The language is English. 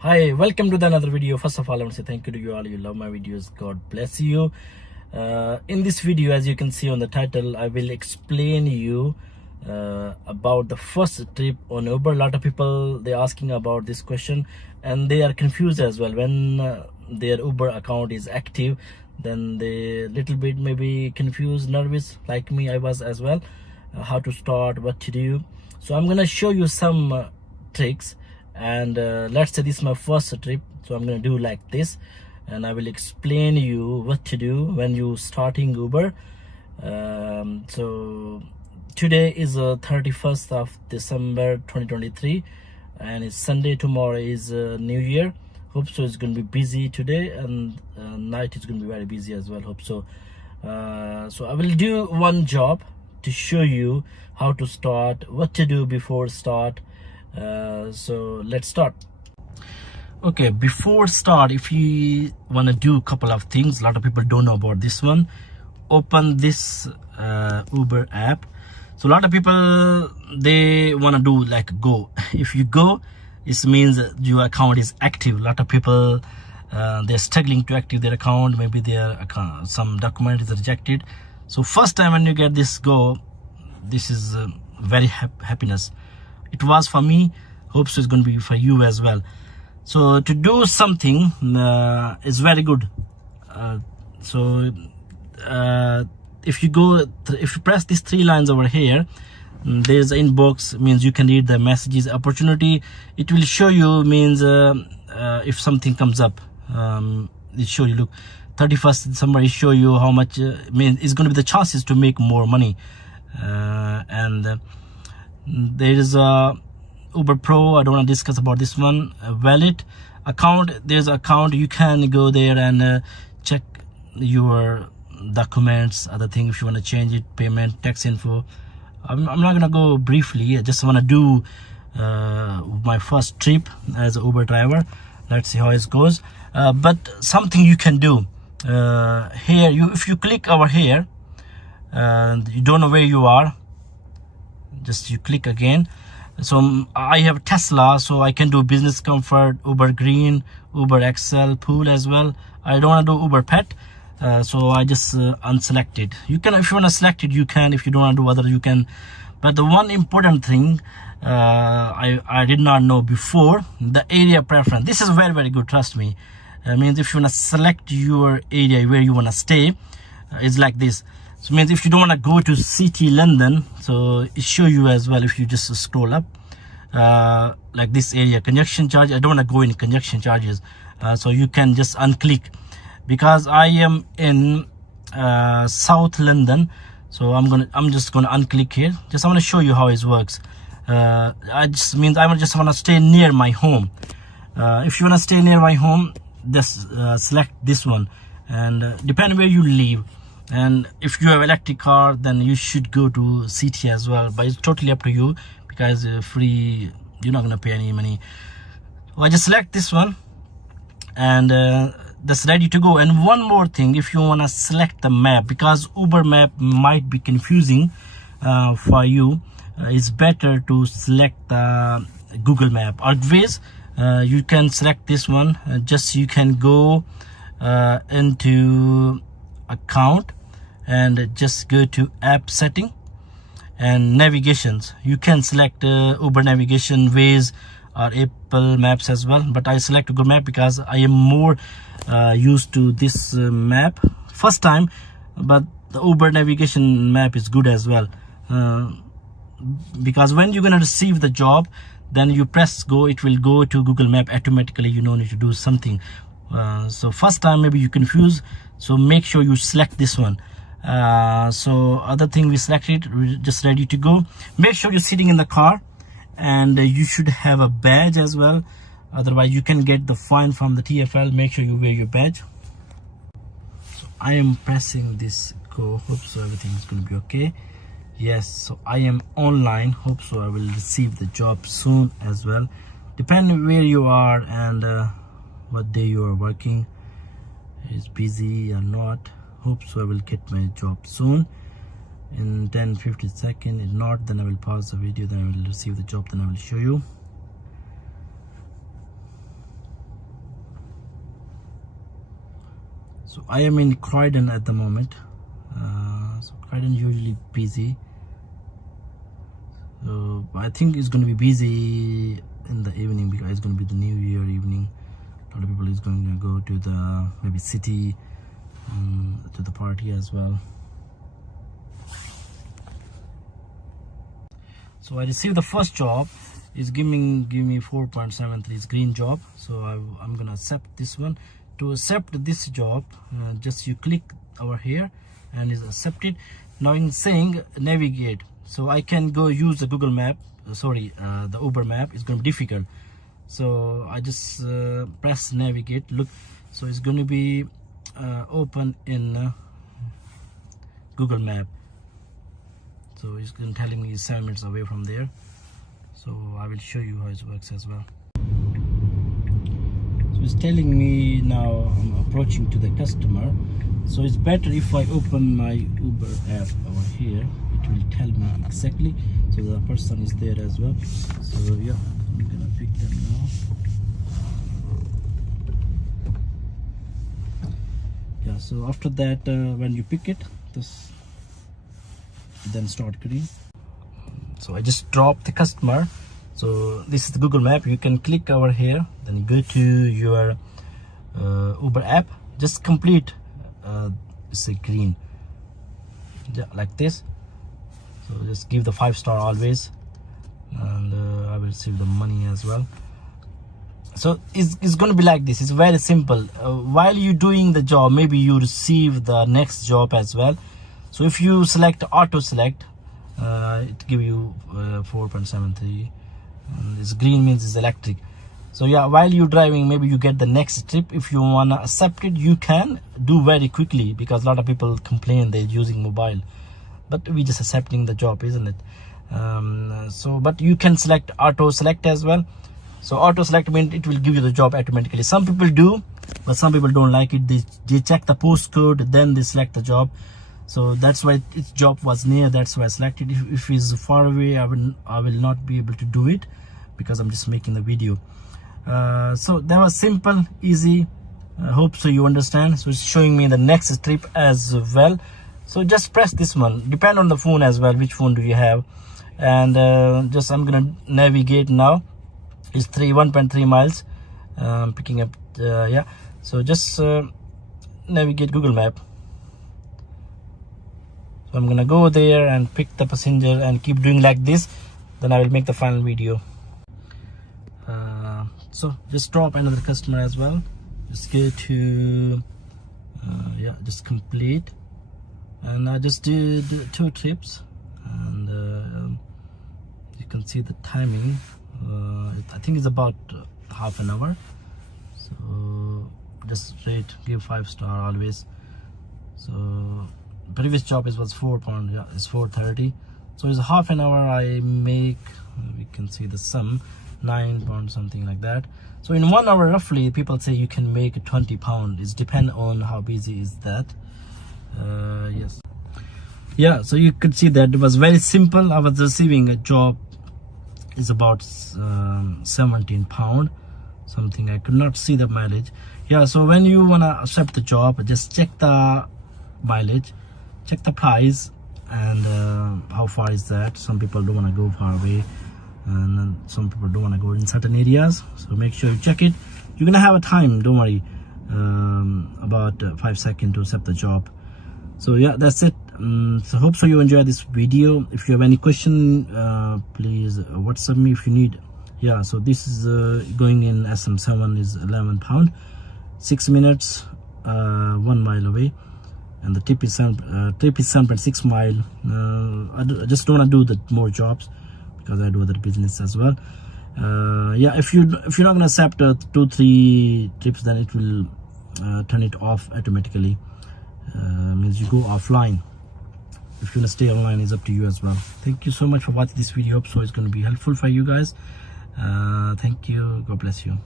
Hi, welcome to the another video. First of all, I want to say thank you to you all. You love my videos. God bless you. In this video, as you can see on the title, I will explain you about the first trip on Uber. A lot of people, they're asking about this question and they are confused as well. When their Uber account is active, then they little bit maybe confused, nervous, like me, I was as well. How to start, what to do. So I'm gonna show you some tricks, and let's say this is my first trip, so I'm gonna do like this, and I will explain you what to do when you starting Uber. So today is 31st of December 2023, and it's Sunday. Tomorrow is New Year. Hope so it's gonna be busy today, and night is gonna be very busy as well. Hope so. So I will do one job to show you how to start, what to do before start. So let's start. Okay, before start, if you want to do a couple of things, a lot of people don't know about this one. Open this Uber app. So a lot of people, they want to do like go. If you go, it means your account is active. A lot of people, they're struggling to active their account. Maybe their account, some document is rejected. So first time when you get this go, this is very happiness. It was for me. Hope so it's going to be for you as well. So to do something is very good. If you press these three lines over here, there's inbox, means you can read the messages. Opportunity, it will show you, means if something comes up, it show you. Look, 31st December, it show you how much means it's going to be the chances to make more money. And there is a Uber Pro. I don't want to discuss about this one. Wallet account, there's an account, you can go there and check your documents, other thing if you want to change it, payment, tax info. I'm not gonna go briefly. I just want to do my first trip as an Uber driver. Let's see how it goes. But something you can do here, if you click over here and you don't know where you are, just you click again. So I have Tesla, so I can do business comfort, Uber Green, Uber XL, pool as well. I don't want to do Uber Pet, so I just unselect it. You can, if you want to select it, you can. If you don't want to do other, you can. But the one important thing I did not know before, the area preference. This is very, very good, trust me. Means if you want to select your area where you want to stay, it's like this. So means if you don't want to go to city London, so it show you as well. If you just scroll up like this area, congestion charge, I don't want to go in congestion charges, so you can just unclick, because I am in South London. So I'm just gonna unclick here. Just I want to show you how it works. I just want to stay near my home. If you want to stay near my home, just select this one, and depend where you live. And if you have electric car, then you should go to city as well, but it's totally up to you, because free, you're not gonna pay any money. So I just select this one, and that's ready to go. And one more thing, if you want to select the map, because Uber map might be confusing for you, it's better to select the Google map. Otherwise you can select this one. Just you can go into account and just go to app setting and navigations. You can select Uber navigation, Waze, or Apple Maps as well, but I select Google Map because I am more used to this map first time. But the Uber navigation map is good as well, because when you're gonna receive the job, then you press go, it will go to Google Map automatically. You don't need to do something. So first time maybe you confuse, so make sure you select this one. So other thing, we selected, we're just ready to go. Make sure you're sitting in the car, and you should have a badge as well, otherwise you can get the fine from the TfL. Make sure you wear your badge. So I am pressing this go. Hope so everything is going to be okay. Yes, so I am online. Hope so I will receive the job soon as well. Depending where you are and what day you are working, is busy or not. Hope so I will get my job soon in 10-15 seconds. If not, then I will pause the video, then I will receive the job, then I will show you. So I am in Croydon at the moment. So Croydon usually busy, so I think it's going to be busy in the evening because it's going to be the New Year evening. A lot of people is going to go to the maybe city, to the party as well. So I received the first job. It's giving me 4.73. It's green job, so I'm gonna accept this one. To accept this job, just you click over here and it's accepted. Now in saying navigate, so I can go use the Google map, the Uber map. It's going to be difficult, so I just press navigate. Look, so it's going to be open in Google map. So it's going to telling me it's 7 minutes away from there, so I will show you how it works as well. So it's telling me now I'm approaching to the customer, so it's better if I open my Uber app over here. It will tell me exactly, so the person is there as well. So yeah, I'm gonna pick them now. Yeah, so after that, when you pick it, this then start green. So I just dropped the customer. So this is the Google map. You can click over here, then you go to your Uber app, just complete say green, yeah, like this. So just give the 5-star always, and I will receive the money as well. So it's going to be like this. It's very simple. While you're doing the job, maybe you receive the next job as well. So if you select auto select, it give you 4.73. This green means it's electric. So yeah, while you're driving, maybe you get the next trip. If you want to accept it, you can do very quickly, because a lot of people complain they're using mobile, but we just accepting the job, isn't it? So but you can select auto select as well. So auto select means it will give you the job automatically. Some people do, but some people don't like it. They check the postcode, then they select the job. So that's why its job was near, that's why I selected. If it's far away, I will not be able to do it, because I'm just making the video. So that was simple, easy. I hope so you understand. So it's showing me the next trip as well. So just press this one, depend on the phone as well, which phone do you have. And just I'm gonna navigate now. It's 1.3 miles, picking up yeah. So just navigate Google map. So I'm gonna go there and pick the passenger and keep doing like this, then I will make the final video. So just drop another customer as well. Just go to yeah, just complete, and I just did 2 trips, and you can see the timing. I think it's about half an hour. So just rate, give 5-star always. So previous job was 4.30, so it's half an hour. I make, we can see the sum, 9 pounds, something like that. So in 1 hour roughly, people say you can make £20. It's depend on how busy is that. Yes, yeah. So you could see that it was very simple. I was receiving a job is about 17 pound something. I could not see the mileage. Yeah, so when you wanna accept the job, just check the mileage, check the price, and how far is that. Some people don't want to go far away, and some people don't want to go in certain areas, so make sure you check it. You're gonna have a time, don't worry, about 5 seconds to accept the job. So yeah, that's it. So hope so you enjoy this video. If you have any question, please WhatsApp me if you need. Yeah, so this is going in SM7 is 11 pound, 6 minutes, 1 mile away, and the tip is 7.6 mile. I just don't want to do the more jobs because I do other business as well. Yeah, if you're not gonna accept 2-3 trips, then it will turn it off automatically. Means you go offline. If you want to stay online, it's up to you as well. Thank you so much for watching this video. Hope so it's going to be helpful for you guys. Thank you. God bless you.